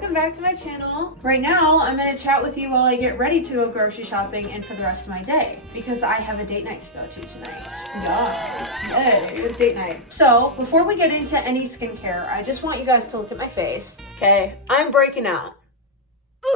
welcome back to my channel. Right now, I'm gonna chat with you while I get ready to go grocery shopping and for the rest of my day because I have a date night to go to tonight. Yeah, yay, date night. So before we get into any skincare, I just want you guys to look at my face, okay? I'm breaking out.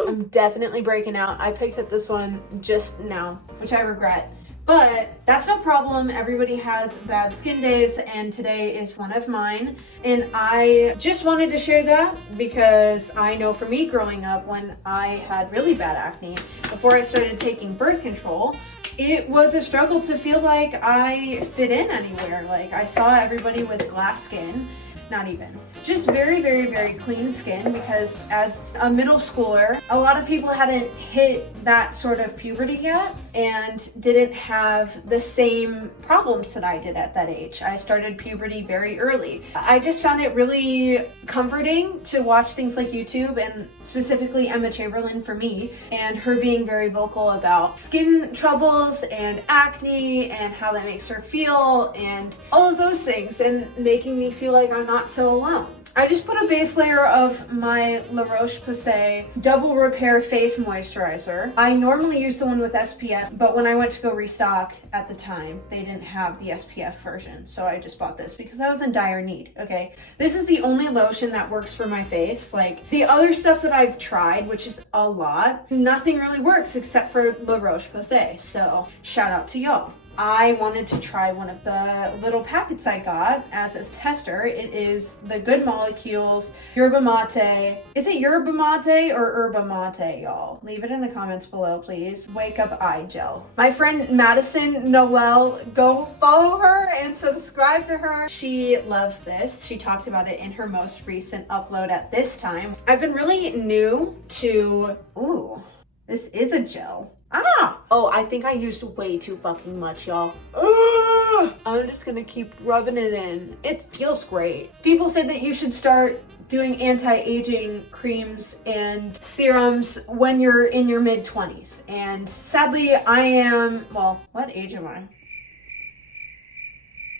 I'm definitely breaking out. I picked up this one just now, which I regret. But that's no problem. Everybody has bad skin days and today is one of mine. And I just wanted to share that because I know for me growing up when I had really bad acne, before I started taking birth control, it was a struggle to feel like I fit in anywhere. Like I saw everybody with glass skin. Not even. Just very, very, very clean skin because as a middle schooler, a lot of people hadn't hit that sort of puberty yet and didn't have the same problems that I did at that age. I started puberty very early. I just found it really comforting to watch things like YouTube and specifically Emma Chamberlain for me and her being very vocal about skin troubles and acne and how that makes her feel and all of those things and making me feel like I'm not so alone. I just put a base layer of my La Roche-Posay Double Repair Face Moisturizer. I normally use the one with SPF, but when I went to go restock at the time, they didn't have the SPF version. So I just bought this because I was in dire need, okay? This is the only lotion that works for my face. Like the other stuff that I've tried, which is a lot, nothing really works except for La Roche-Posay. So shout out to y'all. I wanted to try one of the little packets I got as a tester. It is the Good Molecules Yerba Mate. Is it Yerba Mate or Herba Mate, y'all? Leave it in the comments below, please. Wake Up Eye Gel. My friend Madison Noel, go follow her and subscribe to her. She loves this. She talked about it in her most recent upload at this time. I've been really new to, ooh, this is a gel. Oh, I think I used way too fucking much, y'all. I'm just gonna keep rubbing it in. It feels great. People say that you should start doing anti-aging creams and serums when you're in your mid-20s. And sadly, I am, well, what age am I?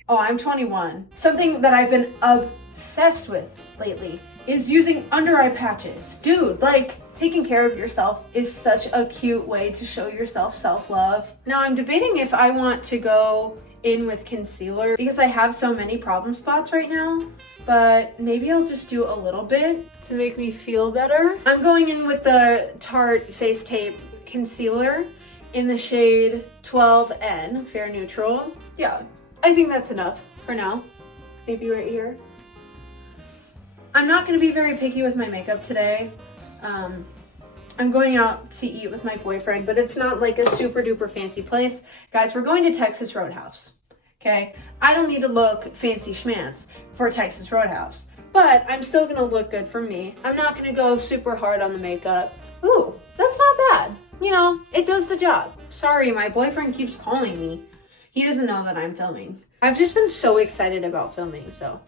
Oh, I'm 21. Something that I've been obsessed with lately is using under eye patches. Dude, like, taking care of yourself is such a cute way to show yourself self-love. Now I'm debating if I want to go in with concealer because I have so many problem spots right now, but maybe I'll just do a little bit to make me feel better. I'm going in with the Tarte Face Tape Concealer in the shade 12N, Fair Neutral. Yeah, I think that's enough for now. Maybe right here. I'm not gonna be very picky with my makeup today. I'm going out to eat with my boyfriend, but it's not like a super duper fancy place. Guys, we're going to Texas Roadhouse, okay? I don't need to look fancy schmance for Texas Roadhouse, but I'm still gonna look good for me. I'm not gonna go super hard on the makeup. Ooh, that's not bad. You know, it does the job. Sorry, my boyfriend keeps calling me. He doesn't know that I'm filming. I've just been so excited about filming, so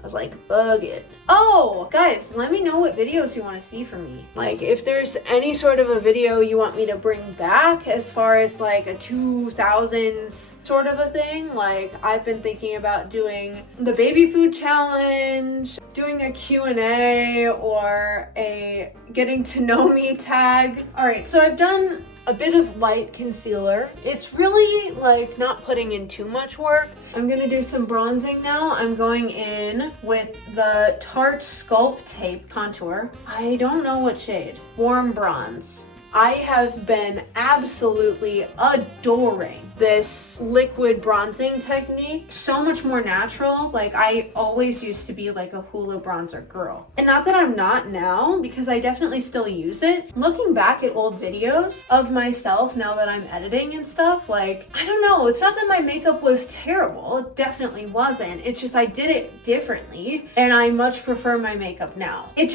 I was like, bug it. Oh, guys, let me know what videos you want to see from me. Like, if there's any sort of a video you want me to bring back as far as like a 2000s sort of a thing, like I've been thinking about doing the baby food challenge, doing a Q&A or a getting to know me tag. All right, so I've done a bit of light concealer. It's really like not putting in too much work. I'm gonna do some bronzing now. I'm going in with the Tarte Sculpt Tape Contour. I don't know what shade. Warm Bronze. I have been absolutely adoring this liquid bronzing technique. So much more natural. Like I always used to be like a Hulu bronzer girl. And not that I'm not now, because I definitely still use it. Looking back at old videos of myself now that I'm editing and stuff, like, I don't know, it's not that my makeup was terrible. It definitely wasn't. It's just I did it differently and I much prefer my makeup now. It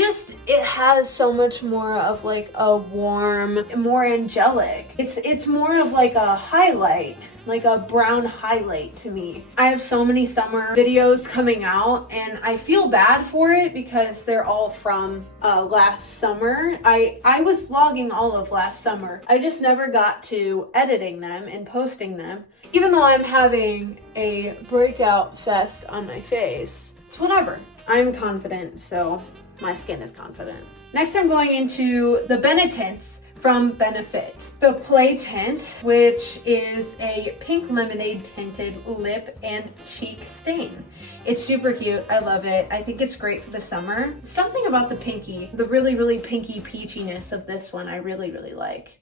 has so much more of like a warm, more angelic. It's more of like a highlight, like a brown highlight to me. I have so many summer videos coming out and I feel bad for it because they're all from last summer. I was vlogging all of last summer. I just never got to editing them and posting them. Even though I'm having a breakout fest on my face, it's whatever. I'm confident, so my skin is confident. Next, I'm going into the Benetints from Benefit. The Play Tint, which is a pink lemonade tinted lip and cheek stain. It's super cute. I love it. I think it's great for the summer. Something about the pinky, the really, really pinky peachiness of this one, I really, really like.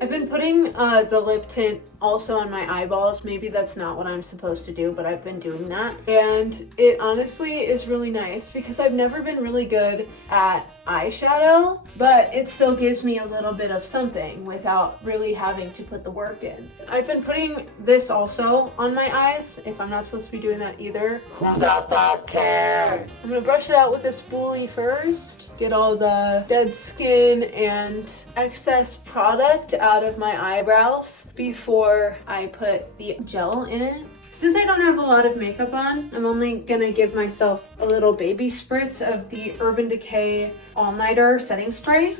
I've been putting the lip tint also on my eyeballs. Maybe that's not what I'm supposed to do, but I've been doing that. And it honestly is really nice because I've never been really good at eyeshadow, but it still gives me a little bit of something without really having to put the work in. I've been putting this also on my eyes, if I'm not supposed to be doing that either. Who got that cares? I'm gonna brush it out with a spoolie first, get all the dead skin and excess product out of my eyebrows before I put the gel in it. Since I don't have a lot of makeup on, I'm only gonna give myself a little baby spritz of the Urban Decay All Nighter setting spray.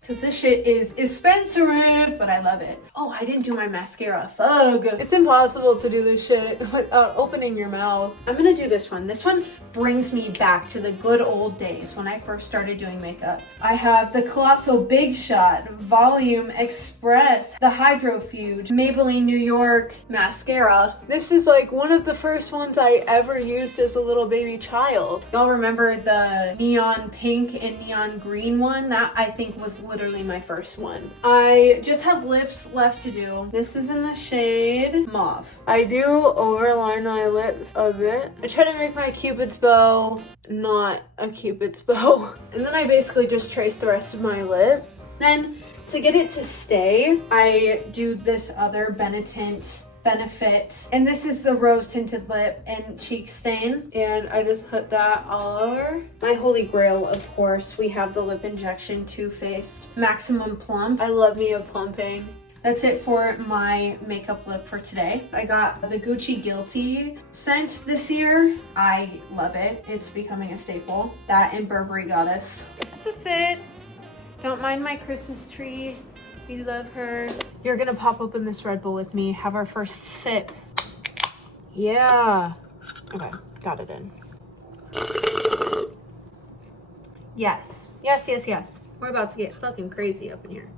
Because this shit is expensive, but I love it. Oh, I didn't do my mascara. Fug. It's impossible to do this shit without opening your mouth. I'm gonna do this one. This one brings me back to the good old days when I first started doing makeup. I have the Colossal Big Shot Volume Express, the Hydrofuge Maybelline New York mascara. This is like one of the first ones I ever used as a little baby child. Y'all remember the neon pink and neon green one? That I think was literally my first one. I just have lips left to do. This is in the shade Mauve. I do overline my lips a bit. I try to make my Cupid's bow not a Cupid's bow. And then I basically just trace the rest of my lip. Then to get it to stay, I do this other Benetint Benefit, and this is the rose tinted lip and cheek stain, and I just put that all over. My holy grail, of course, we have the Lip Injection Too Faced Maximum Plump. I love me a plumping. That's it for my makeup look for today. I got the Gucci Guilty scent this year. I love it. It's becoming a staple. That and Burberry Goddess. This is the fit. Don't mind my Christmas tree. We love her. You're gonna pop open this Red Bull with me, have our first sip. Yeah. Okay, got it in. Yes. Yes, yes, yes. We're about to get fucking crazy up in here.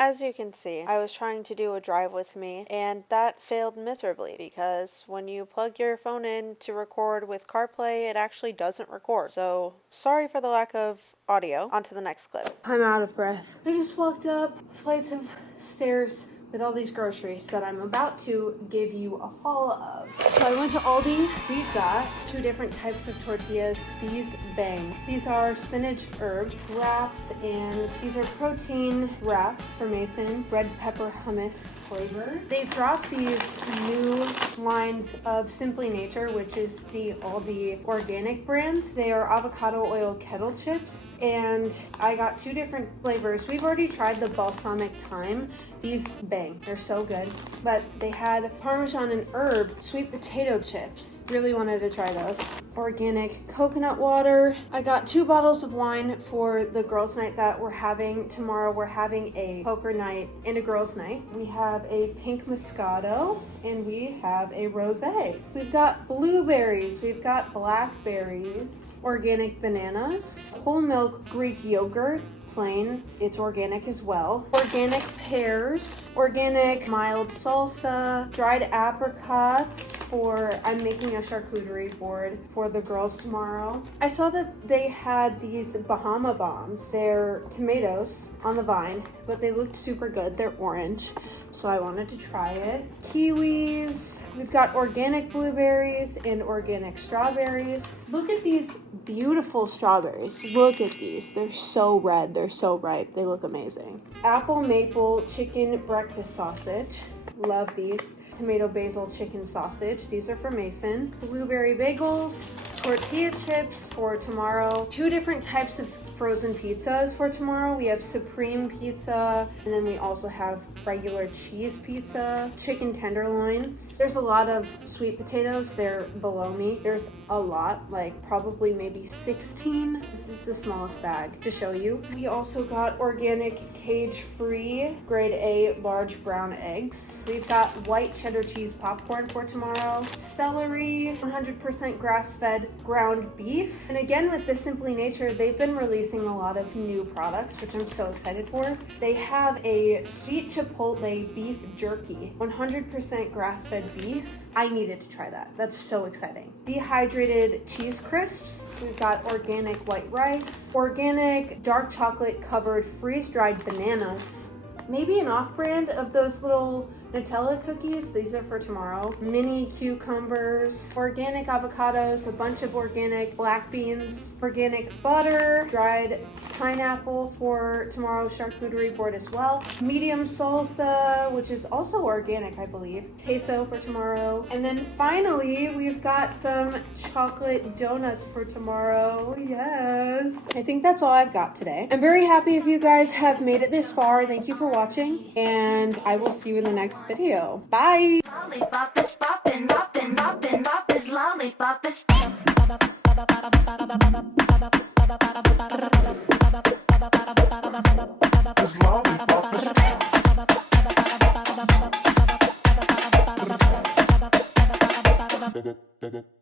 As you can see, I was trying to do a drive with me, and that failed miserably because when you plug your phone in to record with CarPlay, it actually doesn't record. So, sorry for the lack of audio. On to the next clip. I'm out of breath. I just walked up flights of stairs with all these groceries that I'm about to give you a haul of. So I went to Aldi. We've got 2 different types of tortillas. These bang. These are spinach herb wraps, and these are protein wraps for Mason, red pepper hummus flavor. They've dropped these new lines of Simply Nature, which is the Aldi organic brand. They are avocado oil kettle chips, and I got 2 different flavors. We've already tried the balsamic thyme. These bang, they're so good. But they had Parmesan and herb sweet potato chips. Really wanted to try those. Organic coconut water. I got 2 bottles of wine for the girls' night that we're having tomorrow. We're having a poker night and a girls' night. We have a pink Moscato and we have a rosé. We've got blueberries, we've got blackberries, organic bananas, whole milk Greek yogurt, plain, it's organic as well. Organic pears, organic mild salsa, dried apricots for, I'm making a charcuterie board for the girls tomorrow. I saw that they had these Bahama bombs. They're tomatoes on the vine, but they looked super good. They're orange, so I wanted to try it. Kiwis, we've got organic blueberries and organic strawberries. Look at these beautiful strawberries. Look at these. They're so red. They're so ripe. They look amazing. Apple maple chicken breakfast sausage. Love these. Tomato basil chicken sausage. These are for Mason. Blueberry bagels. Tortilla chips for tomorrow. 2 different types of frozen pizzas for tomorrow. We have supreme pizza, and then we also have regular cheese pizza, chicken tenderloins. There's a lot of sweet potatoes. They're below me. There's a lot, like probably maybe 16. This is the smallest bag to show you. We also got organic cage-free grade A large brown eggs. We've got white cheddar cheese popcorn for tomorrow, celery, 100% grass-fed ground beef. And again, with the Simply Nature, they've been releasing a lot of new products, which I'm so excited for. They have a sweet chipotle beef jerky, 100% grass-fed beef. I needed to try that. That's so exciting. Dehydrated cheese crisps. We've got organic white rice, organic dark chocolate covered freeze-dried bananas, maybe an off-brand of those little Nutella cookies. These are for tomorrow. Mini cucumbers, organic avocados, a bunch of organic black beans, organic butter, dried pineapple for tomorrow's charcuterie board as well. Medium salsa, which is also organic, I believe. Queso for tomorrow. And then finally, we've got some chocolate donuts for tomorrow. Yes. I think that's all I've got today. I'm very happy if you guys have made it this far. Thank you for watching, and I will see you in the next video. Bye. Lollipop is poppin', poppin', poppin', pop is lollipop is lollipop is